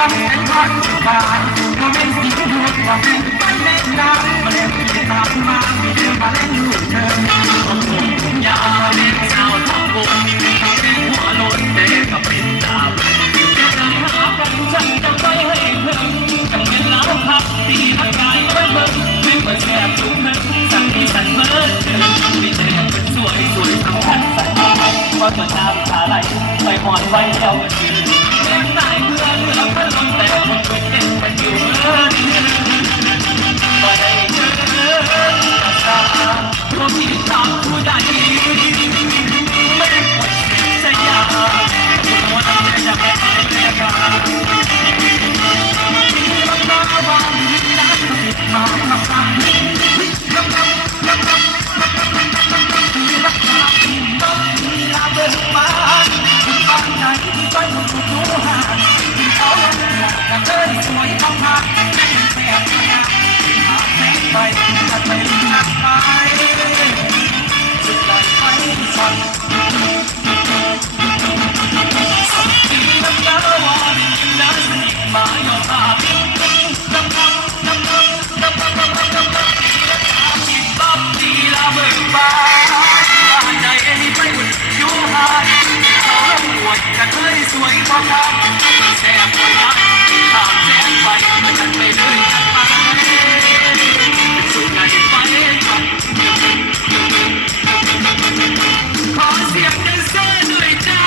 ว่าเป็นคนบ้านก็เป็นสิ่งที่ดูว่าเป็นไปในน้ำมาเล่นที่ตามมามีเรื่องมาเล่นลูกเธอยาเล่นสาวท้องวงเป็นหัวโล้นแต่ก็เป็นดาวจะนำหากันฉันจะไปให้เพิ่มจังเป็นแล้วพักตีร่างกายไว้เบิ่งไม่เหมือนแสบทุกเมื่อสั่งที่ฉันเมื่อมีแต่เป็นสวยสวยสำคัญใส่พอจนน้ำตาไหลไปหอนไว้เจ้ากันชื่อเล่นได้เมื่อเมื่อพัดลมแต่คนเป็นเด็กมันอยู่เมื่อบ่ได้เจอกับตาผู้ที่ตามผู้ใดไม่ได้ปวดใจยาผู้คนนั้นจะไม่ได้เรียกว่าบางบางที่นั้นติดมาทำกันรักรักรักรักรักรักรักรักรักรักต้องมีลาเบิกบานบ้านไหนที่ไปหมดทุกหัวที่เขาลงหมดกันเลยสวยทำพักแสบงามแสงไปจะไปนักไปสุดใจไปสั่นที่น้ำตาว่าดินน้ำสนิทมาโยธาน้ำน้ำน้ำน้ำน้ำน้ำน้ำน้ำน้ำบับดีลาเบิกบานใจไปหมดอยู่หายเขาลงหมดกันเลยสวยพอครับแสบพอครับถามแสงไปมันจะไปเลยกันไปสุดใจไปขอเสียงแดนเซอร์ด้วยจ้า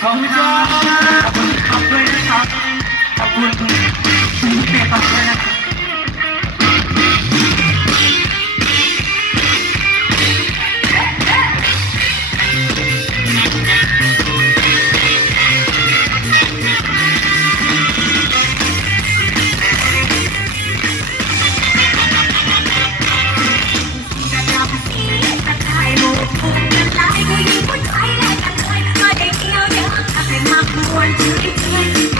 ขอบคุณจ้าขอบคุณด้วยนะครับขอบคุณที่เปย์ต่อด้วยนะOne, two, three.